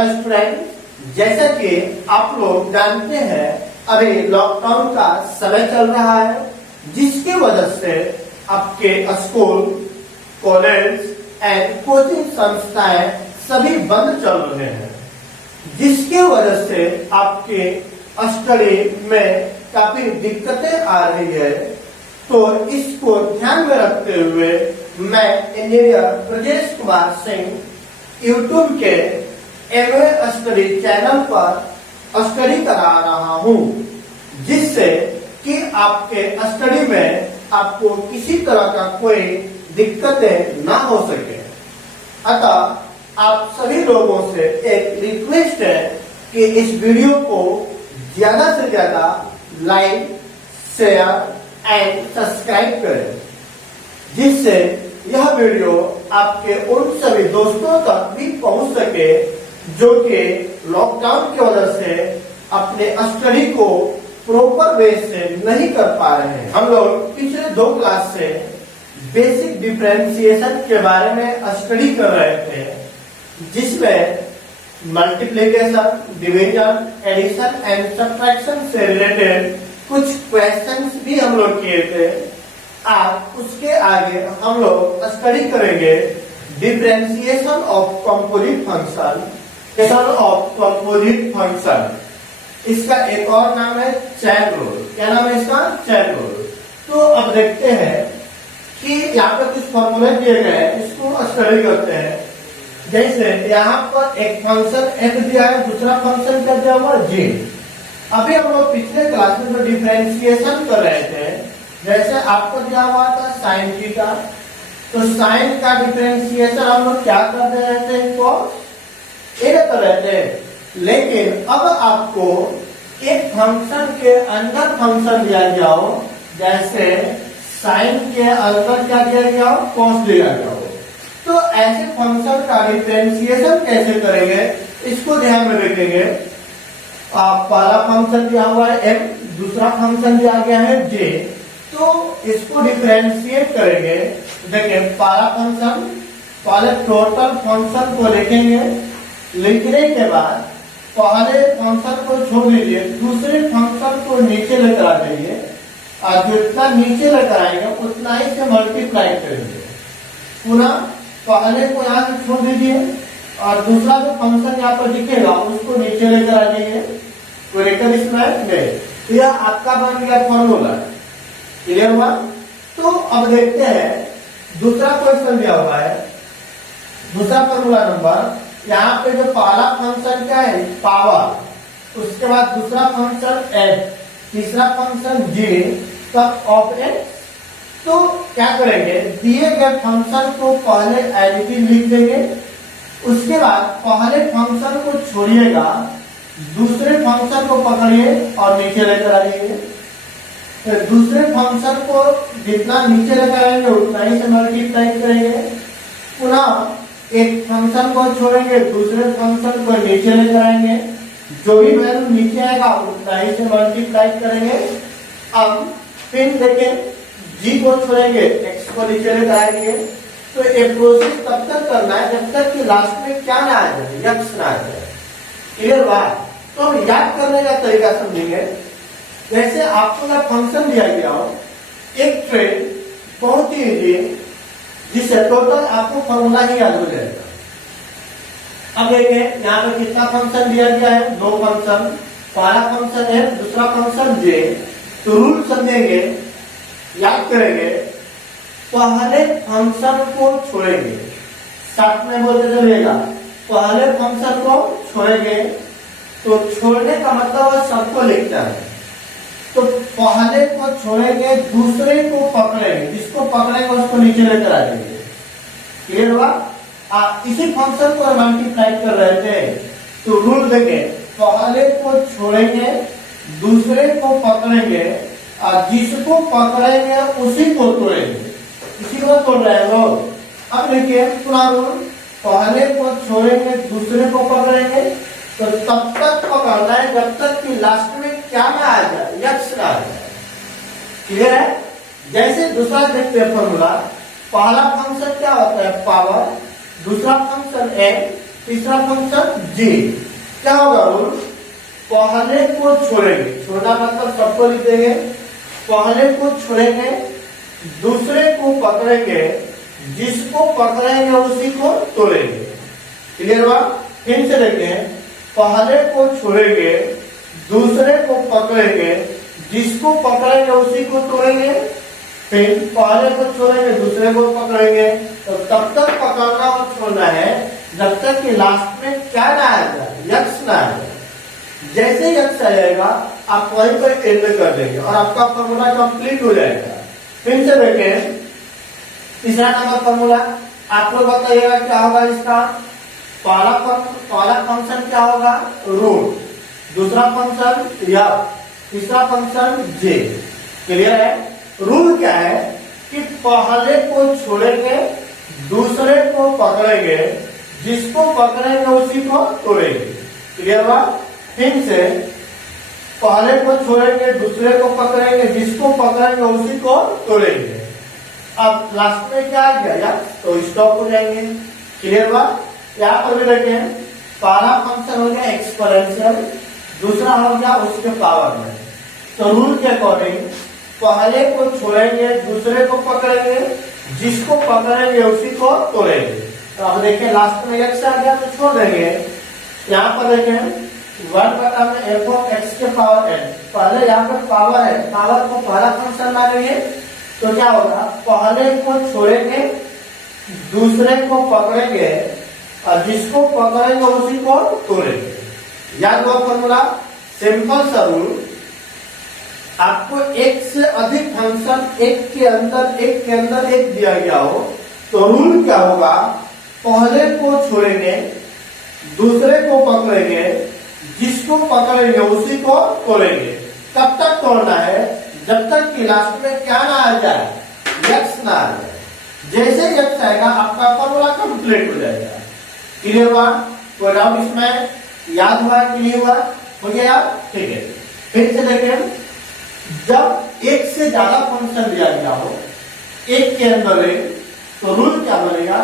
Hello student, जैसा कि आप लोग जानते हैं अभी लॉकडाउन का समय चल रहा है, जिसकी वजह से आपके स्कूल, कॉलेज एंड कोचिंग संस्थाएं सभी बंद चल रहे हैं, जिसकी वजह से आपके स्टडी में काफी दिक्कतें आ रही है। तो इसको ध्यान में रखते हुए मैं इंजीनियर ब्रजेश कुमार सिंह यूट्यूब के एमए स्टडी चैनल पर स्टडी करा रहा हूँ, जिससे कि आपके स्टडी में आपको किसी तरह का कोई दिक्कतें ना हो सके। अतः आप सभी लोगों से एक रिक्वेस्ट है कि इस वीडियो को ज्यादा से ज्यादा लाइक, शेयर एंड सब्सक्राइब करें, जिससे यह वीडियो आपके उन सभी दोस्तों तक भी पहुंच सके जो कि लॉकडाउन की वजह से अपने स्टडी को प्रॉपर वे से नहीं कर पा रहे हैं। हम लोग पिछले 2 क्लास से बेसिक डिफरेंशिएशन के बारे में स्टडी कर रहे थे, जिसमें multiplication, division, addition and subtraction से रिलेटेड कुछ क्वेश्चंस भी हम लोग किए थे। आज उसके आगे हम लोग स्टडी करेंगे डिफरेंशिएशन ऑफ कंपोजिट फंक्शन। इसका एक और नाम है चैन रूल। क्या नाम है इसका? Chain rule. तो अब देखते हैं कि यहाँ पे कुछ फॉर्मूले दिए गए हैं, इसको स्टडी करते हैं। जैसे यहाँ पर एक फंक्शन f दिया है, दूसरा फंक्शन क्या दिया हुआ g। अभी हम लोग पिछले क्लास में जो डिफरेंशिएशन कर रहे थे, जैसे आपको दिया हुआ था साइन थीटा, तो साइन का डिफरेंशिएशन हम लोग क्या कर रहे थे, इनको कर रहे थे। लेकिन अब आपको एक फंक्शन के अंदर फंक्शन दिया गया हो, जैसे साइन के अंदर क्या दिया गया हो, कॉस दिया गया हो, तो ऐसे फंक्शन का डिफरेंशिएशन कैसे करेंगे, इसको ध्यान में रखेंगे। पहला फंक्शन दिया हुआ है m, दूसरा फंक्शन दिया गया है j, तो इसको डिफरेंशिएट करेंगे। देखिए पहला फंक्शन, पहले टोटल फंक्शन को लिखेंगे, लिखने के बाद पहले फंक्शन को छोड़ दीजिए, दूसरे फंक्शन को नीचे लेकर आ जाइए, और जितना नीचे लेकर आएंगे उतना ही से मल्टीप्लाई करेंगे। पुनः पहले को यहाँ से छोड़ दीजिए और दूसरा जो फंक्शन यहाँ पर दिखेगा उसको नीचे लेकर आ जाइए, कोरेक्टर इसमें नहीं। तो यह आपका बन गया फॉर्मूला। क्लियर हुआ? तो अब देखते हैं दूसरा क्वेश्चन दिया हुआ है, दूसरा फॉर्मूला नंबर। यहाँ पे जो पहला फंक्शन क्या है, पावर, उसके बाद दूसरा फंक्शन f, तीसरा फंक्शन g, तब ऑफ x। तो क्या करेंगे, दिए गए फंक्शन को पहले एडिटिव लिख देंगे, उसके बाद पहले फंक्शन को छोड़िएगा, दूसरे फंक्शन को पकड़िए और नीचे लेकर आइए। तो दूसरे फंक्शन को जितना नीचे लेकर आएंगे उतना ही से मल्टीप्लाई करेंगे। पुनः एक फंक्शन को छोड़ेंगे, दूसरे फंक्शन को नीचे लेकर आएंगे, जो भी वैल्यू नीचे आएगा उतना ही से मल्टीप्लाई करेंगे। अब फिर देखें, g को छोड़ेंगे, x को नीचे लेकर आएंगे। तो ये प्रोसेस तब तक करना है जब तक कि लास्ट में क्या ना आ जाए, x ना आ जाए। क्लियर हुआ? तो हम याद करने का तरीका समझेंगे। जैसे आपको ना फंक्शन दिया गया हो, एक ट्रेड बहुत ही इजी, जिससे टोटल आपको फॉर्मूला ही याद हो जाएगा। अब देखें यहाँ पे कितना फंक्शन दिया गया है, 2 फंक्शन, पहला फंक्शन है, दूसरा फंक्शन j। तो रूल समझेंगे, याद करेंगे, पहले फंक्शन को छोड़ेंगे, साथ में बोलते चलिएगा, पहले फंक्शन को छोड़ेंगे। तो छोड़ने का मतलब सबको लिखता है, तो पहले को छोड़ेंगे, दूसरे को पकड़ेंगे, जिसको पकड़ेंगे उसको नीचे लेकर आ जाएंगे। क्लियर हुआ? इसी फंक्शन को मल्टीप्लाई कर रहे थे, तो रूल देखें, पहले को छोड़ेंगे, दूसरे को पकड़ेंगे, और जिसको पकड़ेंगे उसी को तोड़ेंगे। इसी को तोड़ रहे हैं लोग। अब देखिए पूरा रूल, पहले को छोड़ेंगे, दूसरे को पकड़ेंगे, तो तब तक पकड़ना है जब तक कि लास्ट में क्या ना आ जाए, x ना आ जाए। क्लियर है? जैसे दूसरा देखते हैं फॉर्मूला, पहला फंक्शन क्या होता है, पावर, दूसरा फंक्शन m, तीसरा फंक्शन जी। क्या होगा रूल? पहले को छोड़ेंगे, छोड़ना मतलब सबको लिख देंगे, पहले को छोड़ेंगे, दूसरे को पकड़ेंगे, जिसको पकड़ेंगे उसी को तोड़ेंगे। क्लियर हुआ? फिर से देखें, पहले को छोड़ेंगे, दूसरे को पकड़ेंगे, जिसको पकड़ेंगे उसी को तोड़ेंगे। फिर पहले को छोड़ेंगे, दूसरे को पकड़ेंगे। तो तब तक पकड़ना और छोड़ना है जब तक कि लास्ट में क्या ना आ जाए, यक्स ना आ जाए। जैसे यक्स आ जाएगा आप वहीं पर एंड कर देंगे और आपका फॉर्मूला कंप्लीट हो जाएगा। फिर से देखें, तीसरा नंबर फॉर्मूला आप लोग बताइएगा क्या होगा इसका। पहला फंक्शन क्या होगा? रूट, दूसरा फंक्शन यफ, तीसरा फंक्शन जे। क्लियर है? रूल क्या है कि पहले को छोड़ेंगे, दूसरे को पकड़ेंगे, जिसको पकड़ेंगे उसी को तोड़ेंगे। क्लियर हुआ? फिर से पहले को छोड़ेंगे, दूसरे को पकड़ेंगे, जिसको पकड़ेंगे उसी को तोड़ेंगे। अब लास्ट में क्या आ गया? तो स्टॉप हो जाएंगे। क्लियर हुआ? यहाँ पर भी देखें, पहला फंक्शन हो गया एक्सपोनेंशियल, दूसरा हो गया उसके पावर में। तो रूल के अकॉर्डिंग पहले को छोड़ेंगे, दूसरे को पकड़ेंगे, जिसको पकड़ेंगे उसी को तोड़ेंगे। तो अब देखिए लास्ट में एक्स आ गया तो छोड़ देंगे। यहाँ पर देखें 1/f(x) के पावर n, पहले यहाँ पर पावर है, पावर को पहला फंक्शन मानेंगे तो क्या होगा? पहले को छोड़ेंगे, दूसरे को पकड़ेंगे और जिसको पकड़ेंगे उसी को तोड़ेंगे। याद हुआ फॉर्मूला? सिंपल सा रूल। आपको एक से अधिक फंक्शन एक के अंदर एक दिया गया हो तो रूल क्या होगा? पहले को छोड़ेंगे, दूसरे को पकड़ेंगे, जिसको पकड़ेंगे उसी को तोड़ेंगे। कब तक तोड़ना है? जब तक कि लास्ट में क्या ना आ जाए, यक्स ना आ जाए। जैसे यक्स आएगा आपका फॉर्मूला कंप्लीट हो जाएगा। क्लियर हुआ? कोई डाउट इसमें? याद हुआ? क्लियर हुआ? हो गया? ठीक है। फिर से देखें, जब एक से ज्यादा फंक्शन दिया गया हो एक के अंदर एक, तो रूल क्या बनेगा?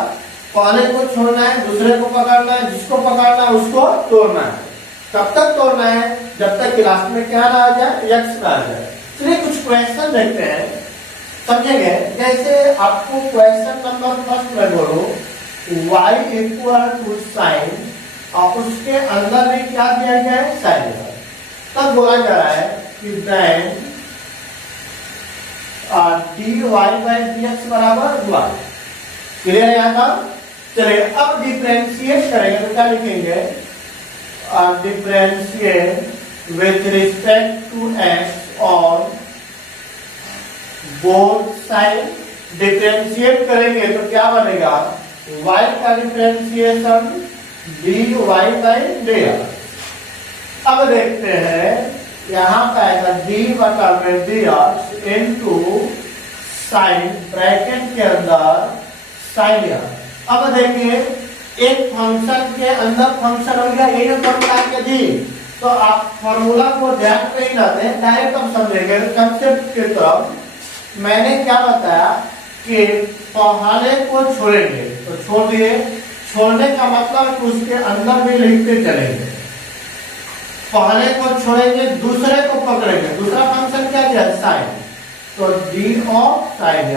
पहले को छोड़ना है, दूसरे को पकड़ना है, जिसको पकड़ना है उसको तोड़ना है। कब तक तोड़ना है? जब तक कि लास्ट में क्या ना आ जाए, यक्स ना आ जाए। चलिए कुछ क्वेश्चन देखते हैं, समझेंगे। जैसे आपको क्वेश्चन नंबर फर्स्ट में बोलो y इक्वल टू साइन और उसके अंदर भी क्या दिया गया है? साइन। तब बोला जा रहा है कि देन dy/dx बराबर y। क्लियर है यहाँ का? चलिए अब डिफरेंशिएट करेंगे तो क्या लिखेंगे? Differentiate with respect to x और बोथ साइड। डिफरेंशिएट करेंगे तो क्या बनेगा? y का डिफरेंशिएशन dy/dx। अब देखते हैं, यहाँ पे आएगा d/dx इनटू साइन ब्रैकेट के अंदर साइन। अब देखिए एक फंक्शन के अंदर फंक्शन हो गया, ये फंक्शन के दी, तो आप फॉर्मूला को ध्यान पे ही लाते हैं, डायरेक्ट हम समझेंगे कंसेप्ट की तरफ। मैंने क्या बताया कि पहले को छोड़ेंगे तो छोड़ दिए, छोड़ने का मतलब कि उसके अंदर भी लिखते चलेंगे। पहले को छोड़ेंगे, दूसरे को पकड़ेंगे, दूसरा फंक्शन क्या दिया? साइन। तो d(sin)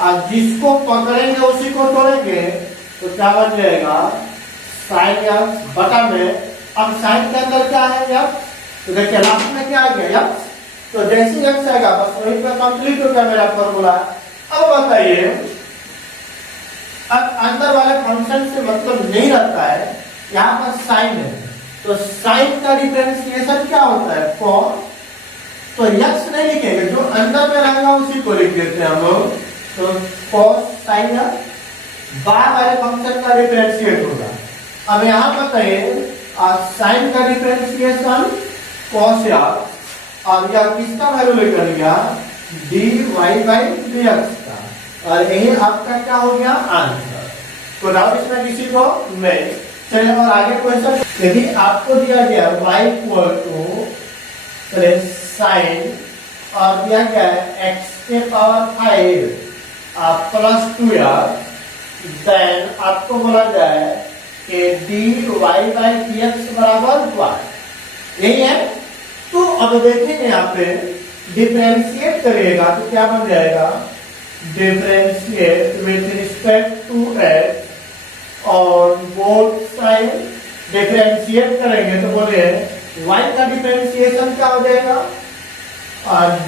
और जिसको पकड़ेंगे उसी को तोड़ेंगे तो क्या बन जाएगा? sin बटा में। अब साइन के अंदर क्या है? यक्स। तो देखिए लास्ट में क्या आ गया? यक्स। तो जैसे यक्स आएगा बस वहीं पे कंप्लीट हो गया मेरा फॉर्मूला। अब बताइए, अब अंदर वाले फंक्शन से मतलब नहीं रखता है, यहाँ पर साइन है तो साइन का डिफरेंशिएशन क्या होता है? कॉस। तो यक्स नहीं लिखेंगे, जो अंदर में रहेगा उसी को लिख देते हैं हम लोग। तो कॉस साइन बाहर वाले फंक्शन का डिफरेंशिएट होगा। अब यहाँ बताइए साइन का डिफरेंशिएशन कॉस यक्स और यह किसका वैल्यू लेकर लिया? dy/dx का। और यही आपका क्या हो गया? आंसर। तो डाउट इसमें किसी को नहीं। चलिए और आगे क्वेश्चन, यदि आपको दिया गया y इक्वल टू साइन और दिया गया है x के पावर 5 प्लस 2 देन आपको बोला जाए कि dy बाई dx बराबर y, यही है। तो अब देखेंगे यहाँ पे डिफरेंशिएट करिएगा तो क्या बन जाएगा, differentiate with respect to x और बोथ साइड डिफरेंशिएट करेंगे तो बोले y का डिफरेंशिएशन क्या हो जाएगा,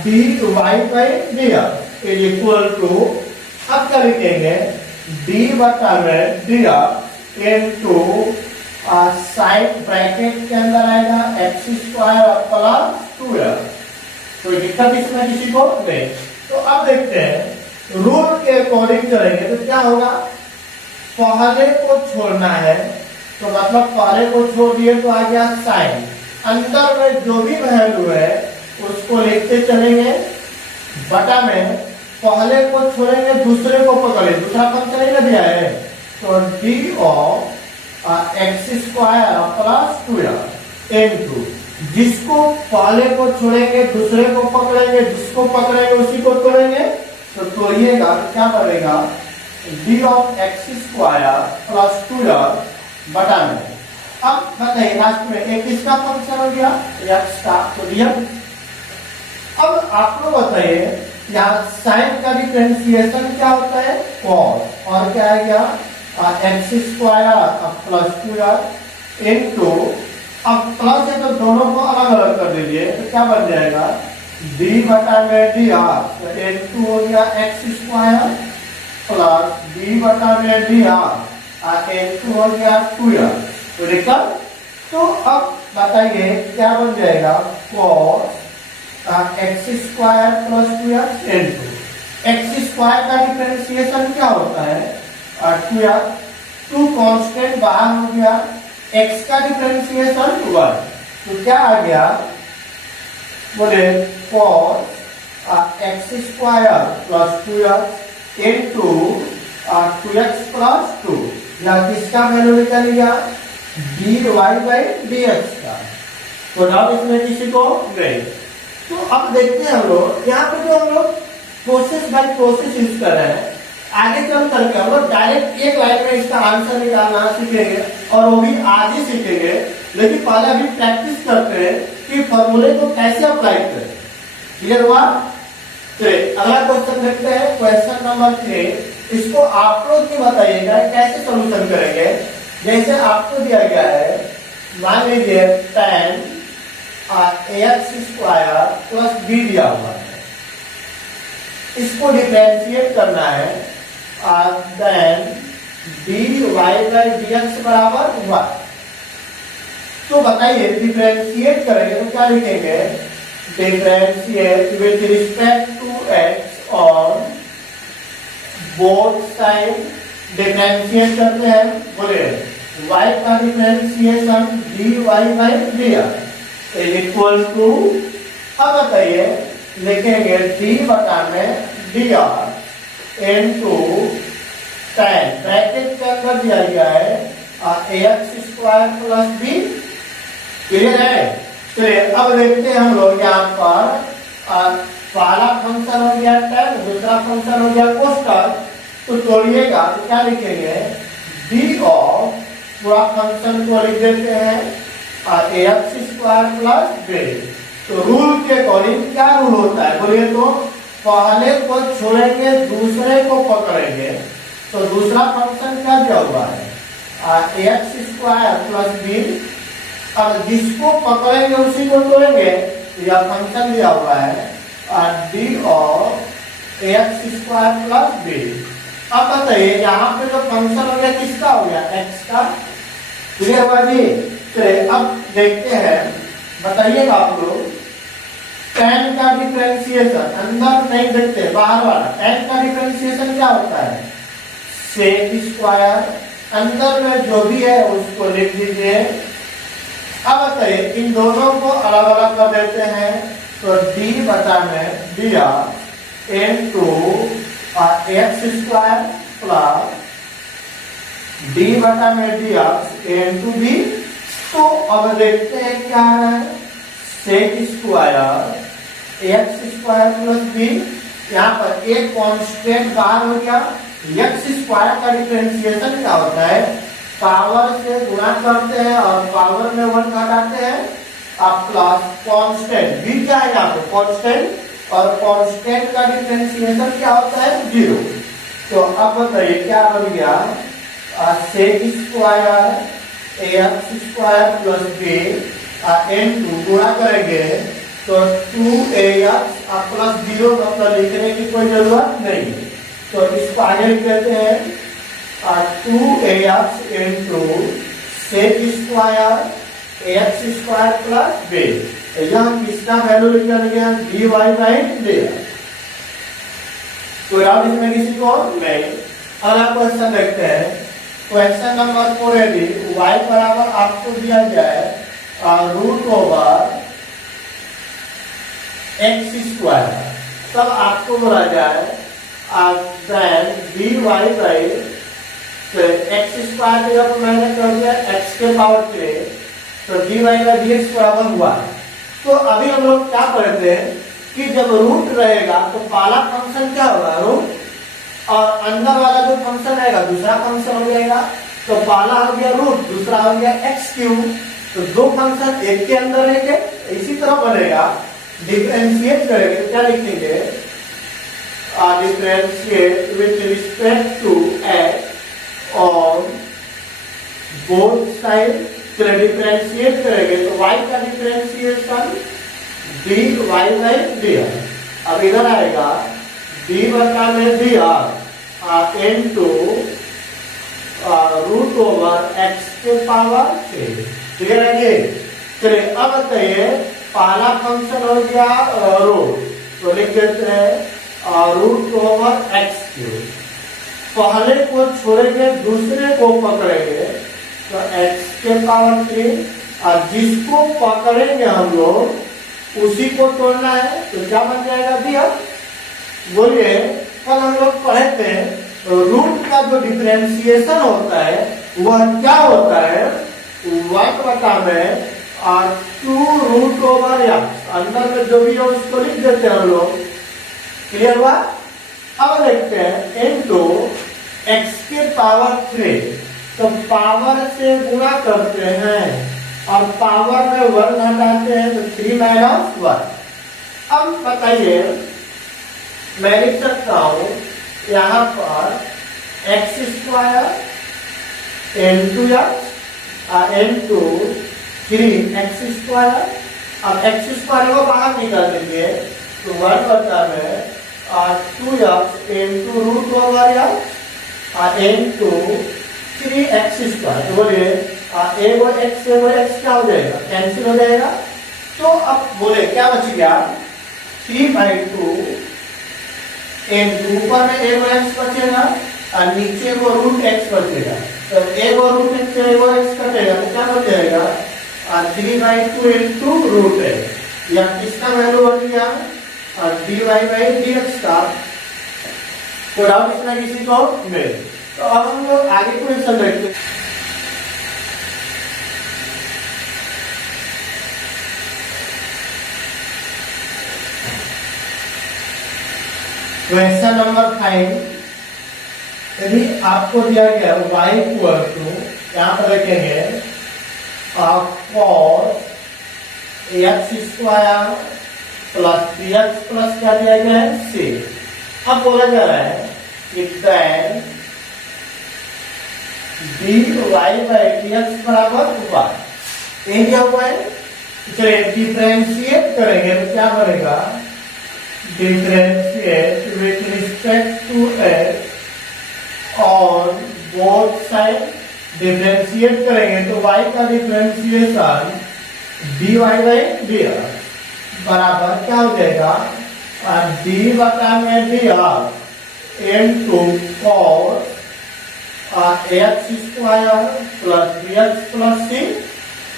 dy by dx is equal to, अब क्या लिखेंगे, d बटा में dx इनटू साइड ब्रैकेट के अंदर आएगा एक्स स्क्वायर प्लस 2x। कोई दिक्कत इसमें किसी को नहीं। तो अब देखते हैं रूल के अकॉर्डिंग करेंगे तो क्या होगा, पहले को छोड़ना है तो मतलब पहले को छोड़ दिए तो आ गया साइन, अंदर में जो भी वैल्यू है उसको लिखते चलेंगे, बटा में पहले को छोड़ेंगे दूसरे को पकड़े, दूसरा फंक्शन ही दिया है तो D of x square plus 2x into, जिसको पहले को छोड़ेंगे दूसरे को पकड़ेंगे, जिसको पकड़ेंगे उसी को तोड़ेंगे, तो तोड़िएगा क्या बनेगा, D of x square plus 2x बटा में। अब बताइए लास्ट में एक किसका फंक्शन हो गया, एक्स का, तो दिया। अब आप लोग बताइए यहाँ साइन का डिफरेंशिएशन क्या होता है, कॉस, और क्या है क्या, x square plus 2x into, अब प्लस है तो दोनों को अलग अलग कर दीजिए तो क्या बन जाएगा, d बटा में dr इनटू हो गया एक्स स्क्वायर प्लस d बटा में dr इनटू हो गया 2x, तो देखा। तो अब बताइए क्या बन जाएगा, cos x square plus 2x into x square का डिफरेंशिएशन क्या होता है, 2x, 2 कांस्टेंट बाहर हो गया, x का डिफरेंशिएशन 1, तो क्या आ गया, बोले cos x square plus 2x into 2x plus 2, या किसका वैल्यू निकल गया, dy बाई dx का। तो डाउट इसमें किसी को नहीं। तो अब देखते हैं हम लोग यहाँ पे जो हम लोग प्रोसेस बाय प्रोसेस यूज कर रहे हैं, आगे चल करके हम लोग डायरेक्ट एक लाइन में इसका आंसर निकालना सीखेंगे और वो भी आज ही सीखेंगे, लेकिन पहले अभी प्रैक्टिस करते हैं कि फॉर्मूले को कैसे अप्लाई करें। क्लियर हुआ? चलिए अगला क्वेश्चन देखते हैं, क्वेश्चन नंबर 3। इसको आप लोग ही बताइएगा कैसे सोल्यूशन करेंगे। जैसे आपको दिया गया है, मान लीजिए tan ax square plus b दिया हुआ है, इसको डिफरेंशिएट करना है, देन dy बाई dx बराबर 1। तो बताइए डिफरेंशिएट करेंगे तो क्या लिखेंगे, differentiate with respect to x और बोथ साइड डिफरेंशिएट करते हैं, बोले y का differentiation dy by dx is equal to, अब बताइए लिखेंगे d बटा में dr इनटू tan, ब्रैकेट के अंदर दिया गया है ax square plus b। Clear है? चलिए अब देखते हैं हम लोग यहाँ पर पहला फंक्शन हो गया tan, दूसरा फंक्शन हो गया कोष्टक, तो तोड़िएगा तो क्या लिखेंगे, d ऑफ, पूरा फंक्शन को लिख देते हैं ax स्क्वायर प्लस b। तो रूल के अकॉर्डिंग क्या रूल होता है बोलिए, तो पहले को छोड़ेंगे दूसरे को पकड़ेंगे, तो दूसरा फंक्शन क्या दिया हुआ है ax स्क्वायर प्लस b। अब जिसको पकड़ेंगे उसी को तोड़ेंगे, यह फंक्शन दिया हुआ है d of ax square plus b। अब बताइए यहाँ पे जो फंक्शन हो गया किसका हो गया, x का। क्लियर हुआ जी? चलिए अब देखते हैं, बताइएगा आप लोग tan का डिफरेंशिएशन, अंदर नहीं देखते बाहर वाला, tan का डिफरेंशिएशन क्या होता है, sec स्क्वायर, अंदर में जो भी है उसको लिख दीजिए। अब बताइए इन दोनों को अलग अलग कर देते हैं, तो d बटा में dr into x square plus d बटा में dx इनटू b। तो अब देखते हैं क्या है, sec square x square plus b, यहाँ पर एक कांस्टेंट बाहर हो गया, एक्स स्क्वायर का डिफरेंशिएशन क्या होता है पावर से गुणा करते हैं और पावर में 1 घटाते हैं, अब प्लस कांस्टेंट, बी क्या है यहाँ पे कांस्टेंट, और कांस्टेंट का डिफरेंशिएशन क्या होता है 0। तो अब बताइए क्या बन गया, sec square x square plus b n2 गुणा करेंगे तो 2ax प्लस 0, मतलब लिखने की कोई जरूरत नहीं है। तो इसको आगे लिख देते हैं 2ax into sec square x square plus b, यहाँ किसका वैल्यू लिखा गया dy बाई dx। कोई डाउट इसमें किसी को नहीं। अगला क्वेश्चन देखते हैं, क्वेश्चन नंबर 4 यदि y बराबर आपको दिया जाए रूट ओवर एक्स स्क्वायर, तब आपको बोला जाए then dy by x square की जब मैंने कर दिया एक्स के पावर के, तो dy बाई dx बराबर हुआ। तो अभी हम लोग क्या करते हैं कि जब रूट रहेगा तो पहला फंक्शन क्या होगा रूट, और अंदर वाला जो फंक्शन रहेगा दूसरा फंक्शन हो जाएगा। तो पहला हो गया रूट, दूसरा हो गया एक्स क्यूब, तो दो फंक्शन एक के अंदर रहेंगे। इसी तरह बनेगा, डिफरेंशिएट करेंगे तो क्या लिखेंगे, differentiate with respect to x on both side. चलिए डिफरेंशिएट करेंगे तो y का डिफरेंशिएशन dy बाई dr, अब इधर आएगा d बटा में dr into root over x के पावर 6। क्लियर है ये? चलिए अब बताइए, पहला फंक्शन हो गया रूट, तो लिख देते हैं रूट ओवर एक्स क्यूब। पहले को छोड़ेंगे दूसरे को पकड़ेंगे तो x के पावर 3, और जिसको पकड़ेंगे हम लोग उसी को तोड़ना है, तो क्या बन जाएगा दिया। बोलिए, कल हम लोग पढ़े थे रूट का जो डिफरेंशिएशन होता है वह क्या होता है, 1 बटा में 2 रूट ओवर एक्स, अंदर में जो भी हो उसको लिख देते हैं हम लोग। क्लियर हुआ? अब देखते हैं इनटू एक्स के पावर 3, तो पावर से गुणा करते हैं और पावर में 1 घटाते हैं, तो 3 माइनस 1। अब बताइए, मैं लिख सकता हूं यहाँ पर x square into x into 3 x square. अब एक्स स्क्वायर को बाहर निकाल देंगे तो 1 बटा में 2x into root over x into 3 x square. तो बोलिए एगो एक्स क्या हो जाएगा, कैंसिल हो जाएगा। तो अब बोले क्या बच गया 3/2 इंटू ऊपर में एगो एक्स बचेगा और नीचे वो रूट एक्स बचेगा। तो एगो रूट एक्स एगो एक्स कटेगा तो क्या बच जाएगा 3/2 इंटू रूट एक्स। या किसका वैल्यू बन गया dy बाई dx का। तो डाउट इसमें किसी को नहीं। तो अब हम लोग आगे क्वेश्चन देखते हैं। क्वेश्चन नंबर 5, यदि आपको दिया गया y इक्वल टू, यहाँ पर रखेंगे cos x square plus 3x plus क्या दिया गया है c। अब बोला जा रहा है कि tan dy बाई dx बराबर y, ये दिया हुआ है। चलिए डिफरेंशिएट करेंगे तो क्या बनेगा, differentiate with respect to x on both side. Differentiate करेंगे तो y का डिफरेंशिएशन dy बाई dx बराबर क्या हो जाएगा d बटा में dr into cos x square plus dx plus c।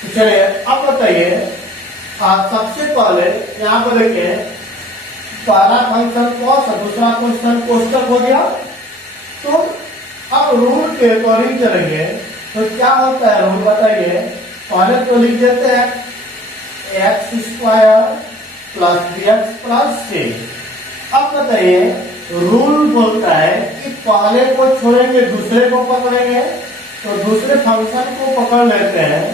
चलिए अब बताइए, सबसे पहले यहाँ पर देखिए, पहला फंक्शन cos और दूसरा फंक्शन कोष्टक हो गया। तो अब रूल के अकॉर्डिंग चलेंगे तो क्या होता है रूल बताइए। पहले तो लिख देते हैं x square plus dx plus c। अब बताइए, रूल बोलता है कि पहले को छोड़ेंगे दूसरे को पकड़ेंगे, तो दूसरे फंक्शन को पकड़ लेते हैं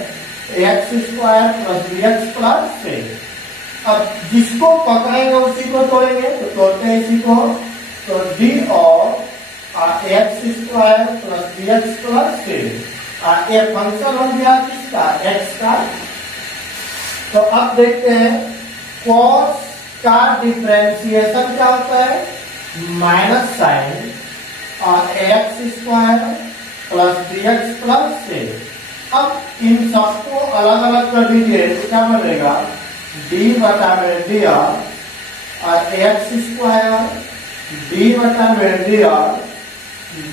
x square plus b x plus c. अब जिसको पकड़ेंगे उसी को तोड़ेंगे, तो तोड़ते हैं इसी को। तो डी और x square plus b x plus c, ये फंक्शन हो गया किसका, एक्स का। तो अब देखते हैं कॉस का डिफरेंशिएशन क्या होता है, माइनस साइन और x square plus b x plus c. अब इन सबको अलग अलग कर दीजिए तो क्या बनेगा, डी बटा में डी और एक्स स्क्वायर डी बटा में d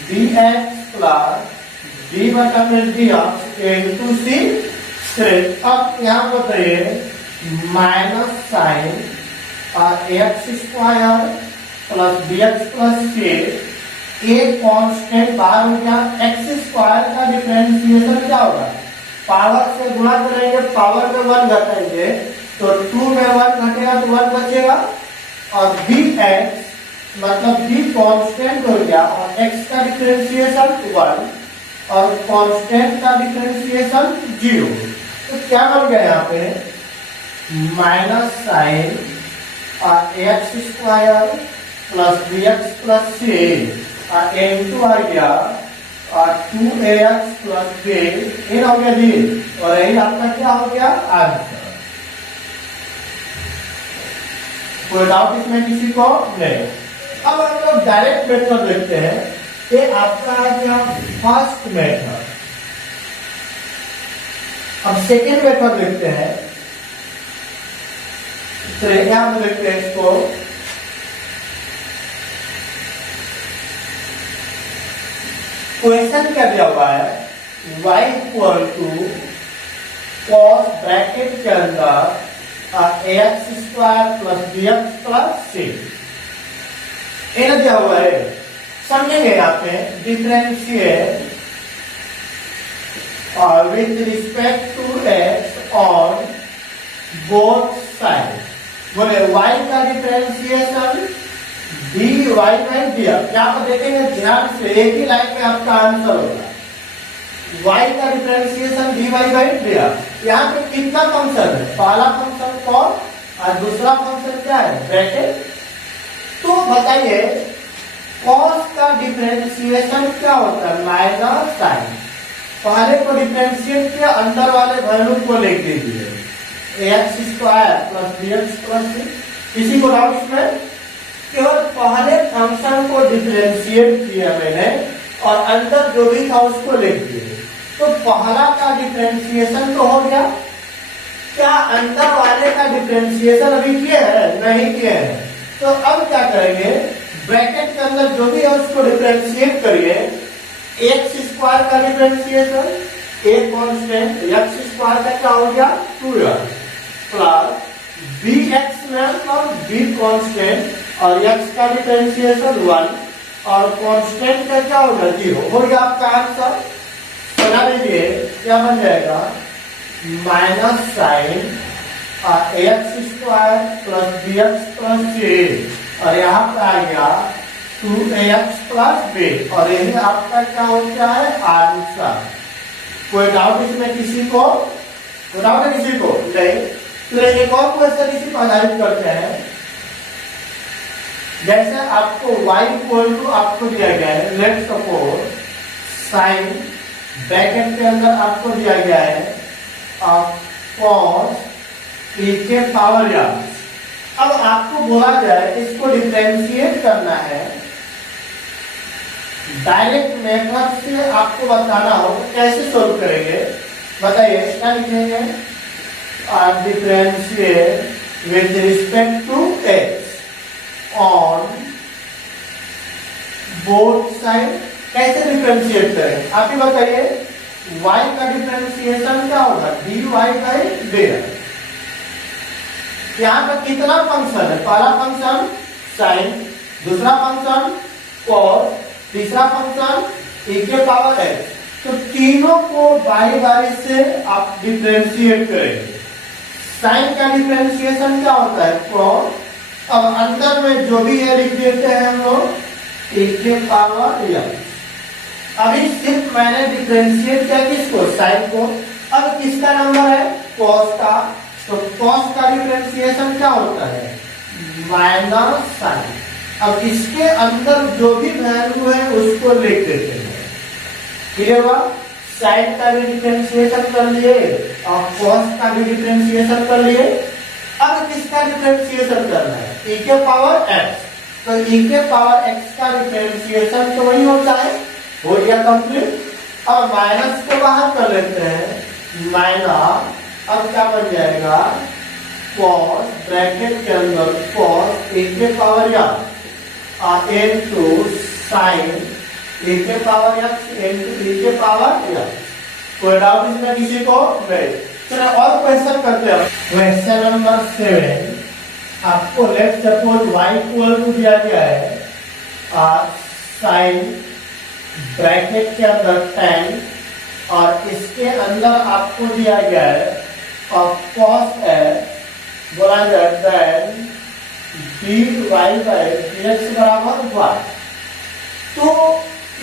d x plus d बटा में डी इंटू सी। अब यहाँ बताइए माइनस साइन और x square plus b x plus c, एक कांस्टेंट बाहर हो गया। एक्स स्क्वायर का डिफरेंशिएशन क्या होगा, पावर से गुणा करेंगे, पावर में 1 घटाएंगे तो 2 में 1 घटेगा तो 1 बचेगा। और बी एक्स मतलब बी कांस्टेंट हो गया और एक्स का डिफरेंशिएशन 1 और कांस्टेंट का डिफरेंशिएशन 0। तो क्या बन गया यहाँ पे, माइनस साइन और x square plus b x plus c और इंटू आ गया और 2ax प्लस बी इन हो गया जी। और यही आपका क्या हो गया, आंसर। कोई डाउट इसमें किसी को नहीं। अब हम लोग डायरेक्ट मेथड देखते हैं, ये आपका आ गया फर्स्ट मेथड। अब सेकेंड मेथड देखते हैं, तो यहां पर देखते हैं इसको। क्वेश्चन क्या दिया हुआ है, y equal to cos bracket के अंदर x square plus b x plus c, ये दिया हुआ है। समझेंगे यहाँ पे डिफरेंशिएट और with respect to x on both side. बोले y का डिफरेंशिएशन dy बाई डी। यहाँ पर देखेंगे ध्यान से, एक ही लाइन में आपका आंसर होगा। y का डिफरेंशिएशन dy बाई डी। यहाँ पे कितना फंक्शन है, पहला फंक्शन कॉस और दूसरा फंक्शन क्या है, ब्रैकेट। तो बताइए कॉस का डिफरेंशिएशन क्या होता है, माइनस साइन। पहले को डिफरेंशिएट किया, अंदर वाले वैल्यू को लिख दीजिए x square plus b x plus c. किसी को डाउट इसमें, केवल पहले फंक्शन को डिफरेंशिएट किया मैंने और अंदर जो भी था उसको लिख दिया। तो पहला का डिफरेंशिएशन तो हो गया। क्या अंदर वाले का डिफरेंशिएशन अभी किए हैं, नहीं किए हैं। तो अब क्या करेंगे, ब्रैकेट के अंदर जो भी है उसको डिफरेंशिएट करिए। एक्स स्क्वायर का डिफरेंशिएशन, एक कांस्टेंट एक्स स्क्वायर का क्या हो गया 2x प्लस बी एक्स में बी कांस्टेंट और x का डिफरेंशिएशन 1 और कांस्टेंट का क्या होगा 0। हो गया आपका आंसर। बना लीजिए, क्या बन जाएगा, minus sine x square plus b x plus c और यहाँ पे आ गया 2ax प्लस बी और यही आपका क्या हो गया है आंसर। कोई डाउट इसमें किसी को, कोई डाउट है किसी को नहीं। तो एक और क्वेश्चन इसी पर आधारित करते हैं। जैसे आपको y इक्वल टू आपको दिया गया है, लेट्स सपोज साइन ब्रैकेट के अंदर आपको दिया गया है cos e के पावर या। अब आपको बोला जाए इसको डिफरेंशिएट करना है, डायरेक्ट मेथड से आपको बताना हो तो कैसे सोल्व करेंगे, बताइए। क्या लिखेंगे, differentiate with respect to x on both side. कैसे डिफरेंशिएट करें आप ही बताइए। y का डिफरेंशिएशन क्या होगा, dy बाई डी। यहाँ पर कितना फंक्शन है, पहला फंक्शन साइन, दूसरा फंक्शन कॉस, तीसरा फंक्शन e के पावर x। तो तीनों को बारी बारी से आप डिफरेंशिएट करेंगे। साइन का डिफरेंशिएशन क्या होता है, कॉस। अब अंदर में जो भी है लिख देते हैं हम लोग e के पावर x। अभी सिर्फ मैंने डिफरेंशिएट किया किसको, साइन को। अब किसका नंबर है, कॉस का, तो कॉस का डिफरेंशिएशन क्या होता है, माइनस साइन। अब इसके अंदर जो भी वैल्यू है उसको लिख देते हैं, क्लियर हुआ। साइन का भी डिफरेंशिएशन कर लिए और कॉस का भी डिफरेंशिएशन कर लिए। अब किसका डिफरेंशिएशन करना है, e के पावर x, तो e के पावर x का डिफरेंशिएशन तो वही होता है, हो गया कंप्लीट। अब माइनस को बाहर कर लेते हैं, माइनस, अब क्या बन जाएगा, cos ब्रैकेट के अंदर cos e के power x into sine e के पावर x इनटू e के पावर x। कोई डाउट इसमें किसी को नहीं। चलो और क्वेश्चन करते हैं। क्वेश्चन नंबर 7, आपको let suppose y equal to दिया गया है साइन ब्रैकेट के अंदर 10 और इसके अंदर आपको दिया गया है और cos x बोला जाता है dy बाय dx बराबर y। तो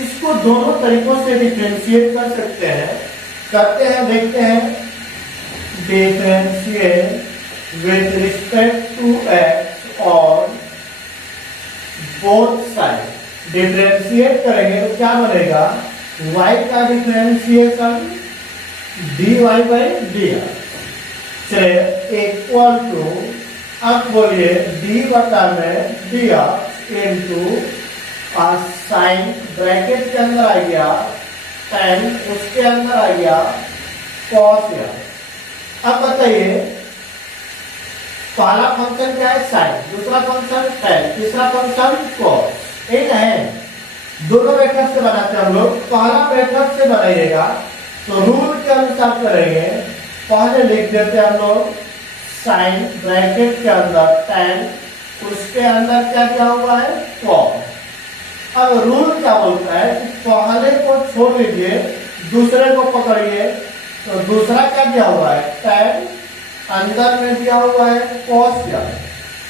इसको दोनों तरीकों से डिफरेंशिएट कर सकते हैं, करते हैं, देखते हैं। Differentiate with respect to x और बोथ साइड। डिफरेंशिएट करेंगे तो क्या बनेगा, y का डिफरेंशिएशन dy बाय dx चलिए इक्वल टू, अब बोलिए d बटा में dx इनटू साइन ब्रैकेट के अंदर आ गया 10, उसके अंदर आ गया cos x। अब बताइए पहला फंक्शन क्या है, साइन, दूसरा फंक्शन tan, तीसरा फंक्शन cos, एक है। दोनों मेथड से बनाते हैं हम लोग। पहला मेथड से बनाइएगा तो रूल के अनुसार करेंगे, पहले लिख देते हैं हम लोग साइन ब्रैकेट के अंदर 10, उसके अंदर क्या क्या हुआ है, cos। अब रूल क्या बोलता है कि पहले को छोड़ दीजिए, दूसरे को पकड़िए, तो दूसरा क्या दिया हुआ है, tan, अंदर में दिया हुआ है cos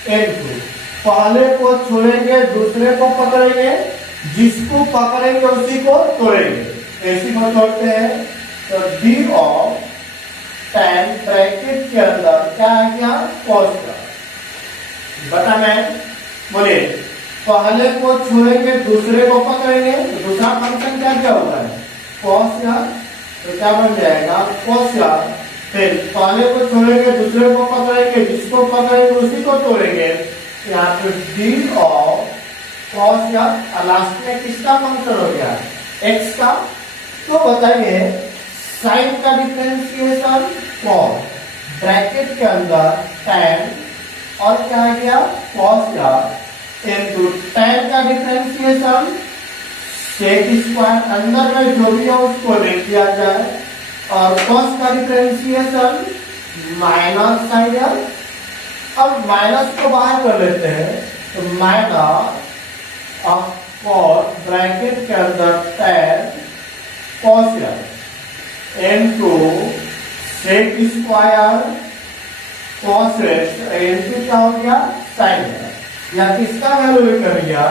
इनटू, पहले को छोड़ेंगे दूसरे को पकड़ेंगे, जिसको पकड़ेंगे उसी को तोड़ेंगे, ऐसी को तोड़ते हैं। तो d ऑफ tan ब्रैकेट के अंदर क्या आ गया, cos का बटा में, बोलिए पहले को छोड़ेंगे दूसरे को पकड़ेंगे, तो दूसरा फंक्शन क्या क्या होगा है, cos का, तो क्या बन जाएगा cos का। फिर पहले को छोड़ेंगे दूसरे को पकड़ेंगे, जिसको पकड़ेंगे उसी को तोड़ेंगे, यहाँ पे d ऑफ cos का, लास्ट में किसका फंक्शन हो गया, x का। तो बताइए साइन का डिफरेंशिएशन cos ब्रैकेट के अंदर tan और क्या आ गया cos का इनटू tan का डिफरेंशिएशन sec स्क्वायर, अंदर में जो भी है उसको ले लिया जाए, और cos का डिफरेंशिएशन माइनस साइन। अब माइनस को बाहर कर लेते हैं, तो माइनस ऑफ cos ब्रैकेट के अंदर tan cos into sec square cos into क्या हो गया साइन, या किसका वैल्यू लेकर गया,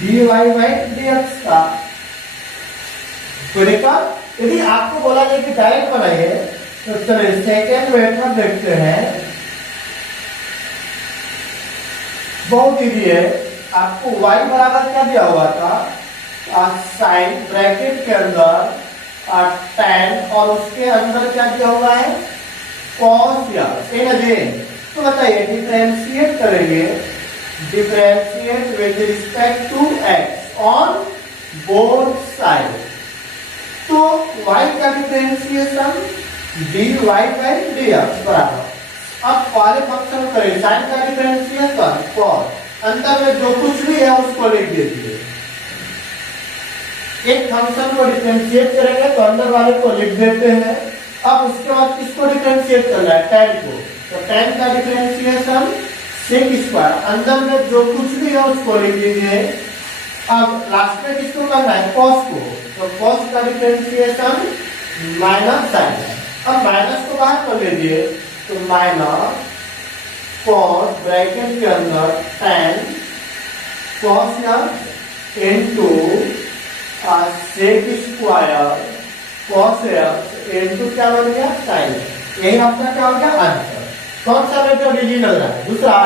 dy बाय dx का। तो देखा, यदि आपको बोला जाए कि डायरेक्ट बनाइए, तो चलिए सेकेंड मेथड देखते हैं। बहुत इजी है, आपको y बराबर क्या दिया हुआ था, साइन ब्रैकेट के अंदर tan और उसके अंदर क्या दिया हुआ है, cos या अगेन। तो बताइए डिफरेंशिएट करेंगे, differentiate with respect to x on both side. तो y का डिफरेंशिएशन dy बाय dx बराबर, अब पहले फंक्शन करें साइन का डिफरेंशिएशन cos, अंदर में जो कुछ भी है उसको लिख दीजिए। एक फंक्शन को डिफरेंशिएट करेंगे तो अंदर वाले को लिख देते हैं। अब उसके बाद किसको डिफरेंशिएट करना है, tan को, तो tan का डिफरेंशिएशन sec स्क्वायर, अंदर में जो कुछ भी है उसको लिख दीजिए। अब लास्ट में किसको करना है, cos को, तो cos का डिफरेंशिएशन माइनस साइन। अब माइनस को बाहर कर लीजिए, तो माइनस cos ब्रैकेट के अंदर tan cos into sec square cos x into क्या बन गया साइन। यही आपका क्या हो गया आंसर। कौन सा मेथड इजी लग रहा है? दूसरा।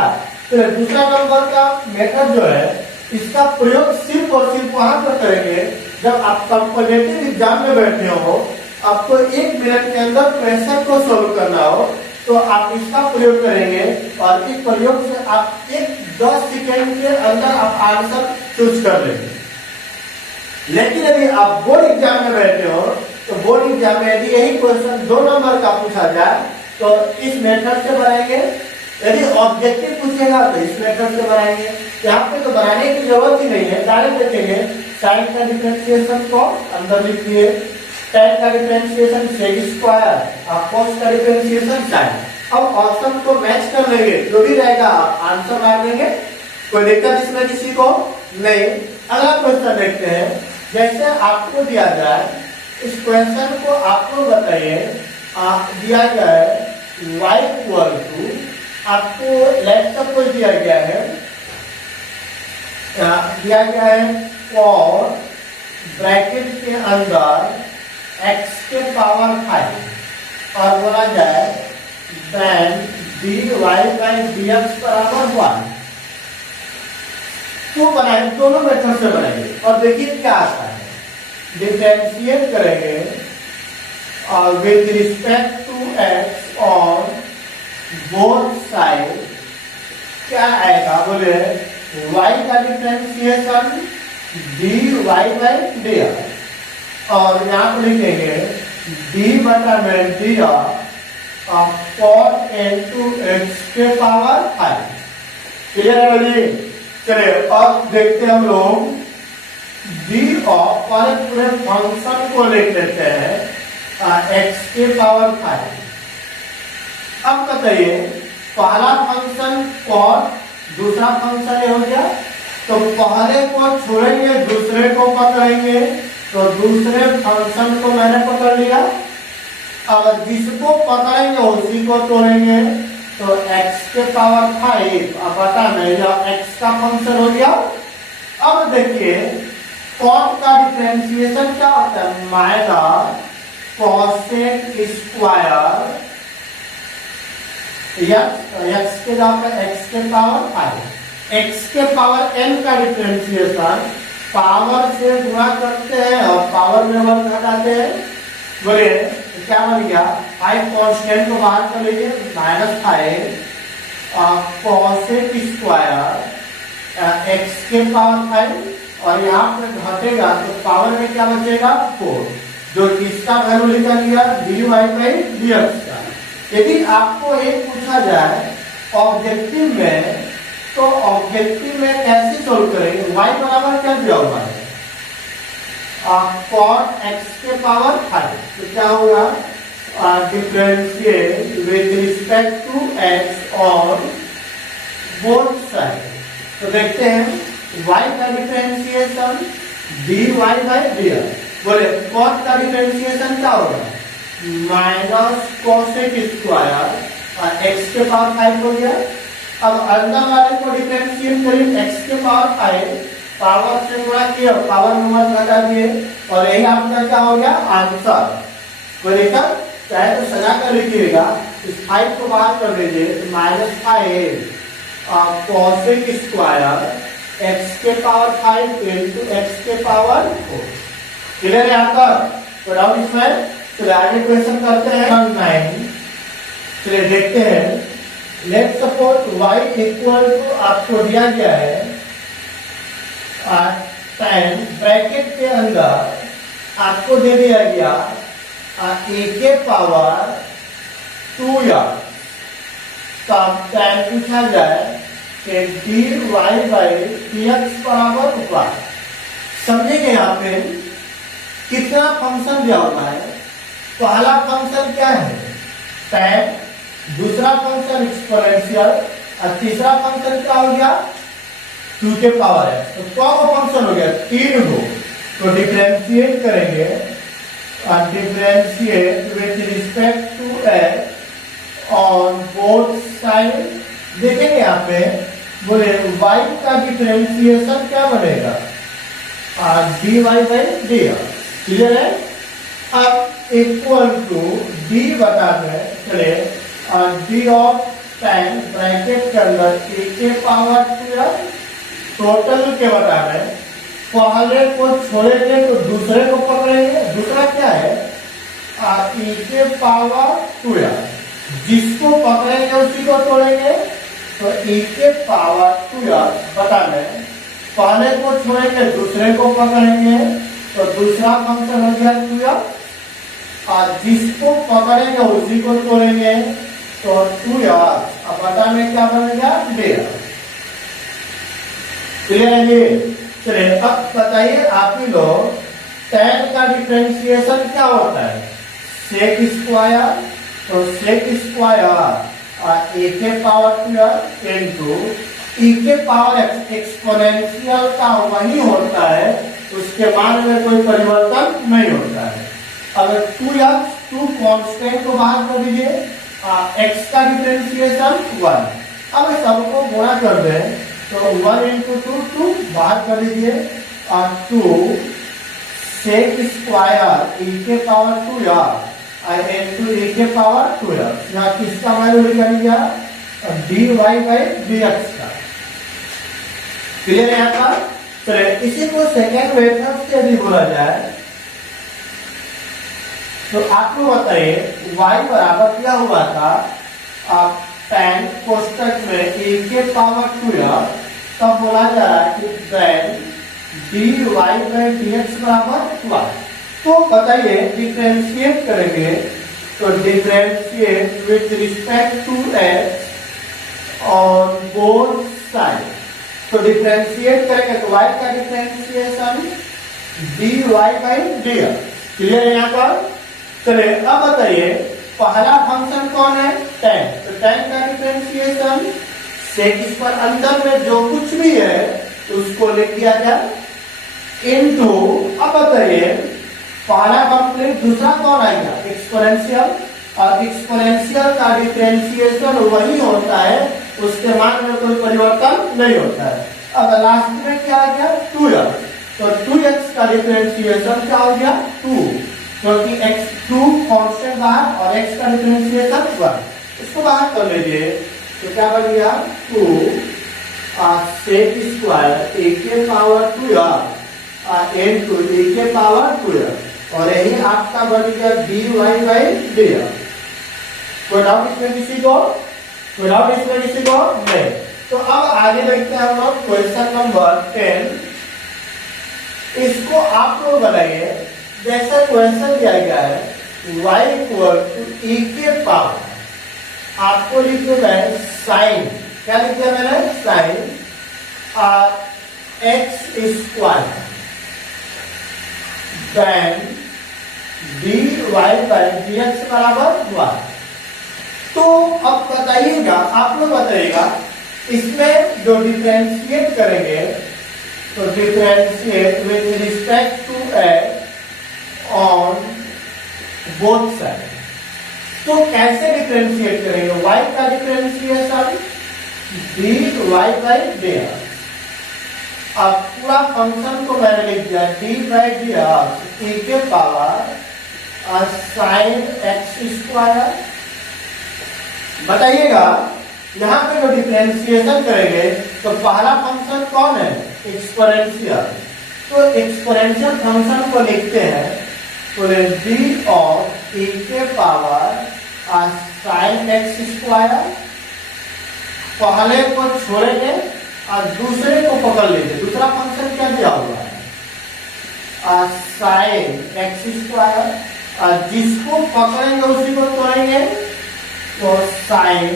तो दूसरा नंबर का मेथड जो है इसका प्रयोग सिर्फ और सिर्फ वहां पर करेंगे जब आप कॉम्पिटिटिव एग्जाम में बैठे हो, आपको 1 मिनट के अंदर क्वेश्चन को सोल्व करना हो तो आप इसका प्रयोग करेंगे और इस प्रयोग से आप 10 सेकेंड के अंदर आप आंसर चूज कर लेंगे। लेकिन यदि आप बोर्ड एग्जाम में बैठे हो तो बोर्ड एग्जाम में यदि यही क्वेश्चन 2 नंबर का पूछा जाए तो इस मेथड से बनाएंगे, यदि ऑब्जेक्टिव पूछेगा तो इस मेथड से बनाएंगे। यहाँ पे तो बनाने की जरूरत ही नहीं है, डायरेक्ट देखेंगे साइन का डिफरेंशिएशन को अंदर लिखिए, tan का डिफरेंशिएशन सेक स्क्वायर और cos का डिफरेंशिएशन साइन। अब ऑप्शन को मैच कर लेंगे, जो भी रहेगा आंसर मार लेंगे, कोई दिक्कत इसमें किसी को नहीं। अगला क्वेश्चन देखते हैं। जैसे आपको दिया जाए इस क्वेश्चन को आपको बताइए, दिया गया है y इक्वल टू, आपको लेफ्ट सपोज दिया गया है cos ब्रैकेट के अंदर x के पावर 5 और बोला जाए then dy by dx बराबर 1। तो बनाए दोनों मेथड से बनाएंगे और देखिए क्या आता है। डिफरेंशिएट करेंगे और with respect to x on both side क्या आएगा बोले y का डिफरेंशिएशन dy by dx और यहाँ पर लिखेंगे d बटा में dx cos into x के पावर 5। क्लियर है बोलिए? चलिए अब देखते हैं हम लोग डी ऑफ पूरे फंक्शन को लिख लेते हैं x के पावर 5। अब बताइए पहला फंक्शन cos, दूसरा फंक्शन ये हो गया, तो पहले को छोड़ेंगे दूसरे को पकड़ेंगे, तो दूसरे फंक्शन को मैंने पकड़ लिया। अब जिसको पकड़ेंगे उसी को तोड़ेंगे, तो x के पावर 5 अब बटा में यह x का फंक्शन हो गया। अब देखिए cos का डिफरेंशिएशन क्या होता है, माइनस cosec स्क्वायर x के जगह पे x के पावर 5, x के पावर n का डिफरेंशिएशन पावर से गुणा करते हैं और पावर में वर्ग घटाते हैं। बोलिए क्या बन गया, 5 कांस्टेंट को बाहर कर लीजिए, -5 cosec स्क्वायर x के पावर 5 और यहाँ पे घटेगा तो पावर में क्या बचेगा 4, जो किसका वैल्यू निकल गया dy by dx का। यदि आपको एक पूछा जाए ऑब्जेक्टिव में, तो ऑब्जेक्टिव में कैसे सोल्व करेंगे, y बराबर क्या दिया हुआ है cos x के पावर 5, तो क्या होगा differentiate with respect to x on both side. तो देखते हैं y का डिफरेंशिएशन dy by dx। बोले cos का डिफरेंशिएशन क्या होगा माइनस cosec स्क्वायर और x के पावर 5 हो गया। अब अंदर वाले को डिफरेंशिएट करिए x के पावर 5 पावर से गुणा किया, पावर में मत घटा दिए और यही आपका क्या हो गया आंसर। कोई दिक्कत चाहे तो सजा कर लिखिएगा, इस 5 को बाहर कर दीजिए, -5 cosec स्क्वायर x के पावर 5 into x के पावर 4। क्लियर है यहाँ तक? तो डाउट इसमें? चलिए आगे क्वेश्चन करते हैं 9। चलिए देखते हैं। Let's suppose y equal to आपको दिया गया है tan ब्रैकेट के अंदर आपको दे दिया गया a के पावर 2x। तब tan पूछा जाए कि dy by dx बराबर 1। समझेंगे यहाँ पे कितना फंक्शन दिया हुआ है। पहला फंक्शन क्या है tan, दूसरा फंक्शन एक्सपोनेंशियल और तीसरा फंक्शन क्या हो गया 2 के पावर है। तो कौन फंक्शन हो गया 3 हो, तो डिफरेंशिएट करेंगे और differentiate with respect to x on both side. देखेंगे यहाँ पे बोले y का डिफरेंशिएशन क्या बनेगा dy बाई dr। क्लियर है। अब इक्वल टू d बटा में चले d ऑफ tan ब्रैकेट के अंदर e के पावर 2r टोटल के बटा में पहले को छोड़ेंगे तो दूसरे को पकड़ेंगे। दूसरा क्या है e के पावर 2r, जिसको पकड़ेंगे उसी को तोड़ेंगे। तो e के पावर 2r बटा में पहले को छोड़ेंगे दूसरे को पकड़ेंगे तो दूसरा फंक्शन हो गया 2r, और जिसको पकड़ेंगे उसी को तोड़ेंगे तो 2r। अब बटा में क्या बनेगा dr। क्लियर है जी। चलिए अब बताइए आप ही लोग tan का डिफरेंशिएशन क्या होता है, सेक स्क्वायर। तो सेक स्क्वायर ए के पावर 2r इनटू ई के पावर एक्सपोनेंशियल का वही होता है, उसके मान में कोई परिवर्तन नहीं होता है। अगर 2 कांस्टेंट को बाहर कर दीजिए, x का डिफरेंशिएशन 1। अब सबको गुणा कर दें तो 1 इंटू 2 बाहर कर दीजिए, और 2 सेक स्क्वायर ई के पावर 2r इंटू ई के पावर 2r। यहाँ किसका वैल्यू निकल गया dy बाई dx का। क्लियर है यहाँ का। चलिए इसी को सेकेंड मेथड से यदि बोला जाए तो आपको बताइए y बराबर क्या हुआ था, आप tan कोष्टक में e के पावर 2r, तब बोला जा रहा है कि then dy बाई dx बराबर 1। तो बताइए डिफरेंशिएट करेंगे तो differentiate with respect to x on both side. तो डिफरेंशिएट करेंगे तो y का differentiation dy by dx। Clear है यहाँ पर। चलिए अब बताइए पहला फंक्शन कौन है tan। तो tan का डिफरेंशिएशन सेक पर अंदर में जो कुछ भी है उसको लिख दिया जाए इनटू। अब बताइए पहला कंप्लीट, दूसरा कौन आएगा एक्सपोनेंशियल, और एक्सपोनेंशियल का डिफरेंशिएशन वही होता है, उसके मान में कोई परिवर्तन नहीं होता है। अब लास्ट में क्या आ गया 2x, तो 2x का डिफरेंशिएशन क्या हो गया 2, क्योंकि x2 कांस्टेंट बाहर और x का डिफरेंशिएशन 1। इसको बाहर कर लीजिए तो क्या बन गया 2 सेक स्क्वायर ए के पावर 2r इनटू e के पावर 2r, और यही आपका बन गया dy बाई dr। कोई डाउट इसमें किसी को? कोई डाउट इसमें किसी को नहीं। तो अब आगे देखते हैं हम लोग क्वेश्चन नंबर 10। इसको आप लोग बनाइए जैसा क्वेश्चन दिया गया है y इक्वल टू e के पावर, आपको लिखना है साइन, क्या लिखा मैंने sine x square then dy by dx बराबर 1। तो अब बताइएगा आप लोग बताइएगा इसमें जो डिफरेंशिएट करेंगे तो differentiate with respect to x on both side. तो कैसे डिफरेंशिएट करेंगे, y का डिफरेंशिएशन dy बाई dx। अब पूरा फंक्शन को मैंने लिख दिया dy बाई dx e के पावर साइन x स्क्वायर। बताइएगा यहाँ पे जो डिफरेंशिएशन करेंगे तो पहला फंक्शन कौन है एक्सपोनेंशियल। तो एक्सपोनेंशियल फंक्शन को लिखते हैं तो डी ऑफ e के पावर साइन x स्क्वायर, पहले को छोड़ेंगे और दूसरे को पकड़ लेंगे। दूसरा फंक्शन क्या दिया हुआ है साइन x स्क्वायर, जिसको पकड़ेंगे उसी को तोड़ेंगे तो साइन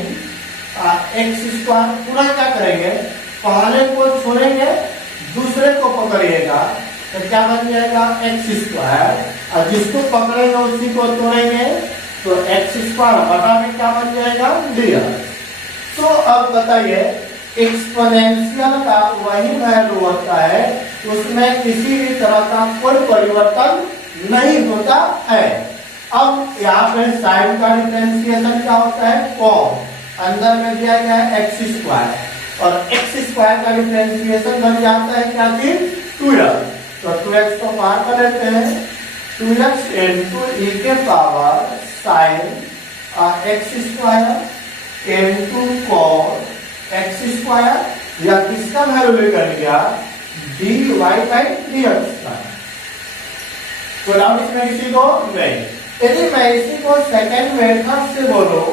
x स्क्वायर। पूरा क्या करेंगे पहले को छोड़ेंगे दूसरे को पकड़िएगा तो क्या बन जाएगा x स्क्वायर, और जिसको पकड़ेंगे उसी को तोड़ेंगे तो x स्क्वायर बटा में क्या बन जाएगा dx। तो अब बताइए एक्सपोनेंशियल का वही वैल्यू होता है, उसमें किसी भी तरह का कोई परिवर्तन नहीं होता है। अब यहाँ पे साइन का डिफरेंशिएशन क्या होता है cos, अंदर में दिया गया है x स्क्वायर, और x स्क्वायर का डिफरेंशिएशन बन जाता है क्या चीज 2x। तो 2x को बाहर कर लेते हैं, 2x इंटू e के power sine x square into cos x square, या किसका वैल्यू लेकर गया dy बाई dx का। तो नाम इसमें किसी को नहीं। यदि मैं इसी को सेकेंड मेथड से बोलूं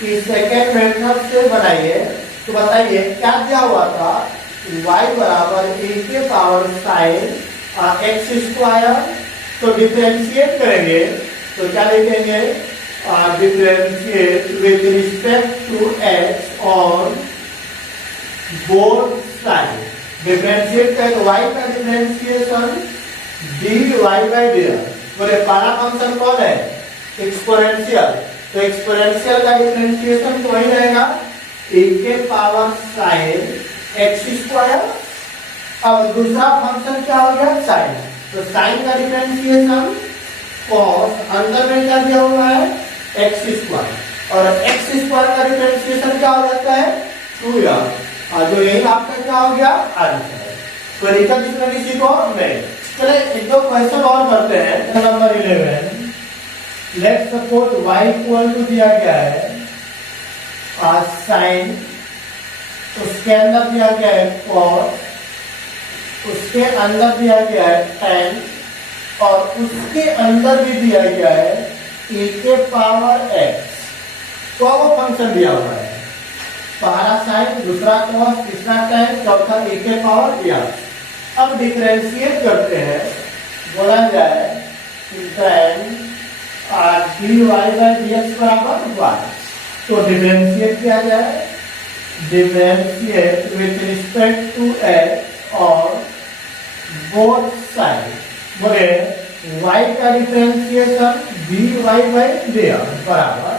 कि सेकेंड मेथड से बनाइए, तो बताइए क्या दिया हुआ था, y बराबर e के पावर साइन एक्स स्क्वायर। तो डिफरेंशिएट करेंगे तो क्या लिखेंगे, differentiate with respect to x on both side. Differentiate करें तो y का डिफरेंशिएशन dy बाई dx। बोले पहला फंक्शन कौन है, एक्सपोनेंशियल, तो एक्सपोनेंशियल का डिफरेंशिएशन तो वही रहेगा e के पावर साइन एक्स स्क्वायर। अब दूसरा फंक्शन क्या हो गया साइन, तो साइन का डिफरेंशिएशन कॉस, अंदर में क्या दिया हुआ है एक्स स्क्वायर, और एक्स स्क्वायर का डिफरेंशिएशन क्या हो जाता है 2x, और जो यही आपका क्या हो गया आंसर। तो रिकल इसमें किसी को नहीं। चले एक दो क्वेश्चन और करते हैं। Number 11, let's suppose y equal to दिया गया है साइन, उसके अंदर दिया गया है कॉस, उसके अंदर दिया गया है टेन, और उसके अंदर भी दिया गया है e के पावर x। तो वो फंक्शन दिया हुआ है, पहला साइन, दूसरा कॉस, तीसरा टेन, चौथा e के पावर x। अब डिफरेंशिएट करते हैं, बोला जाए कि टेन dy बाई dx बराबर y। तो डिफरेंशिएट किया जाए, differentiate with respect to x और बोथ साइड। बोले y का डिफरेंशिएशन dy बाई dx बराबर।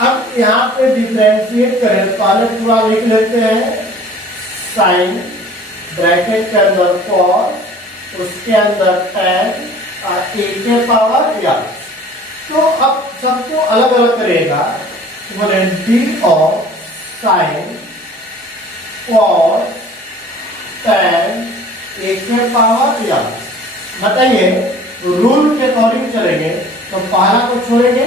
अब यहाँ पे डिफरेंशिएट करें, पहले पूरा लिख लेते हैं, साइन ब्रैकेट के अंदर कॉस, उसके अंदर टेन और e के पावर x। तो अब सबको अलग अलग करेगा, बोले D of sine cos tan e के पावर x। बताइए रूल के अकॉर्डिंग चलेंगे तो पहला को छोड़ेंगे,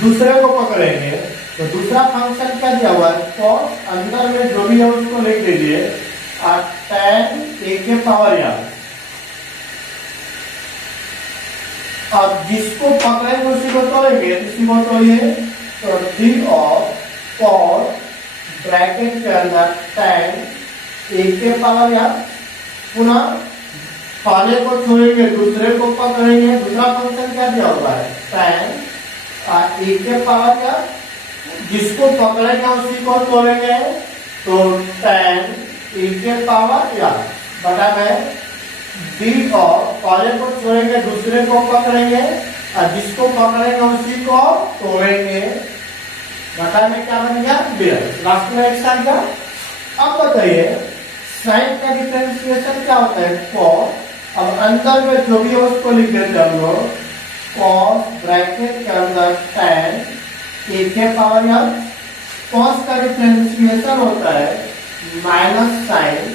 दूसरे को पकड़ेंगे। तो दूसरा फंक्शन क्या दिया हुआ है कॉस, अंदर में जो भी है उसको लिख लीजिए, और टेन e के पावर x। अब जिसको पकड़ेंगे उसी को तोड़ेंगे, इसी को तोड़िए, तो डी ऑफ कॉस ब्रैकेट के अंदर टेन e के पावर x। पुनः पहले को छोड़ेंगे, दूसरे को पकड़ेंगे, दूसरा फंक्शन क्या दिया हुआ है टेन e के पावर x। जिसको पकड़ेगा उसी को तोड़ेंगे, तो टेन e के पावर x बटा में डी ऑफ, पहले को छोड़ेंगे, दूसरे को पकड़ेंगे, और जिसको पकड़ेगा उसी को तोड़ेंगे, बटा में क्या बन गया dx। लास्ट में x आ गया। अब बताइए साइन का डिफरेंशिएशन क्या होता है कॉस। अब अंदर में जो भी है उसको लिख देते हम लोग, कॉस ब्रैकेट के अंदर टेन e के पावर x। कॉस का डिफरेंशिएशन होता है माइनस साइन,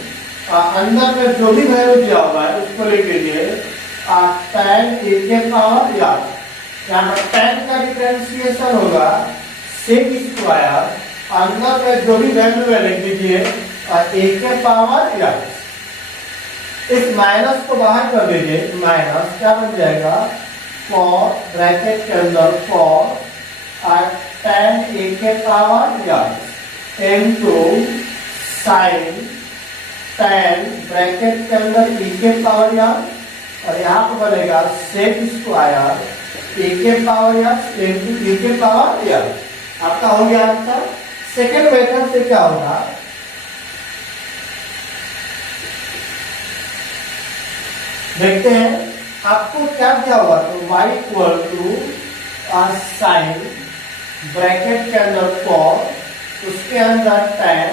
अंदर में जो भी वैल्यू दिया हुआ है उसको लिख लीजिए, टेन e के पावर x। यहाँ पर टेन का डिफरेंशिएशन होगा सेक स्क्वायर, अंदर में जो भी वैल्यू है लिख लीजिए e के पावर x। इस माइनस को बाहर कर दीजिए, माइनस क्या बन जाएगा कॉस ब्रैकेट के अंदर कॉस टेन e के power x into sine ten bracket के अंदर e के पावर x, और यहाँ पर बनेगा सेक स्क्वायर e के पावर x इनटू e के पावर x। आपका हो गया आंसर। सेकेंड मेथड से क्या होगा, देखते हैं आपको क्या दिया हुआ। तो y equal to sine bracket के अंदर कॉस, उसके अंदर टेन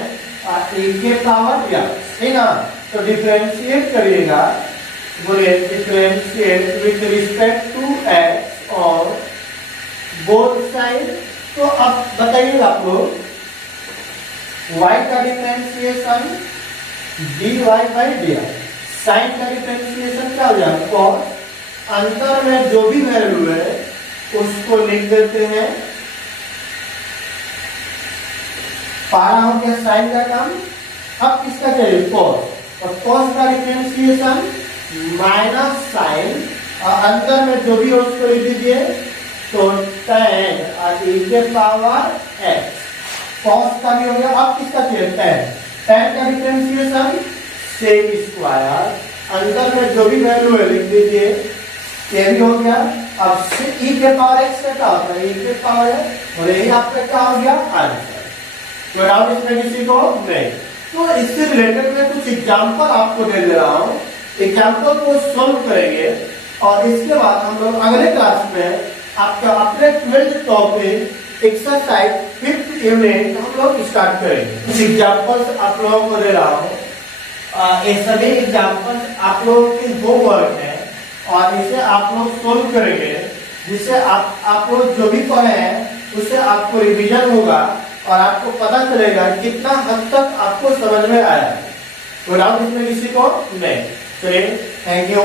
e के पावर x है ना। तो डिफरेंशिएट करिएगा, बोले differentiate with respect to x और बोथ साइड। तो अब बताइएगा आप लोग y का differentiation dy by dx, sine का डिफरेंशिएशन क्या हो जाएगा, cos, अंतर में जो भी वैल्यू है उसको लिख देते हैं, पारा हो गया साइन का काम। अब किसका चाहिए, cos, और cos का डिफरेंशिएशन माइनस साइन, और अंदर में जो भी हो उसको लिख दीजिए, तो tan और e के पावर x, cos का भी हो गया। अब किसका चाहिए, tan का डिफरेंशिएशन सेक स्क्वायर, अंदर में जो भी वैल्यू है लिख दीजिए, ये भी हो गया। अब e के पावर x का क्या होता है, e के पावर है, और यही आपका क्या हो गया, आंसर। कोई डाउट इसमें किसी को नहीं। तो इससे रिलेटेड मैं कुछ एग्जांपल आपको दे रहा हूँ, एग्जांपल को सॉल्व करेंगे, और इसके बाद हम लोग अगले क्लास में आपका अपने 12th topic exercise 5th unit हम लोग स्टार्ट करेंगे। कुछ एग्जांपल्स आप लोगों को दे रहा हूँ, ये सभी एग्जांपल्स आप लोगों की होमवर्क है, और इसे आप लोग सोल्व करेंगे, जिससे आप लोग जो भी पढ़े हैं उससे आपको रिवीजन होगा, और आपको पता चलेगा कितना हद तक आपको समझ में आया। कोई डाउट इसमें किसी को नहीं। चलिए, थैंक यू।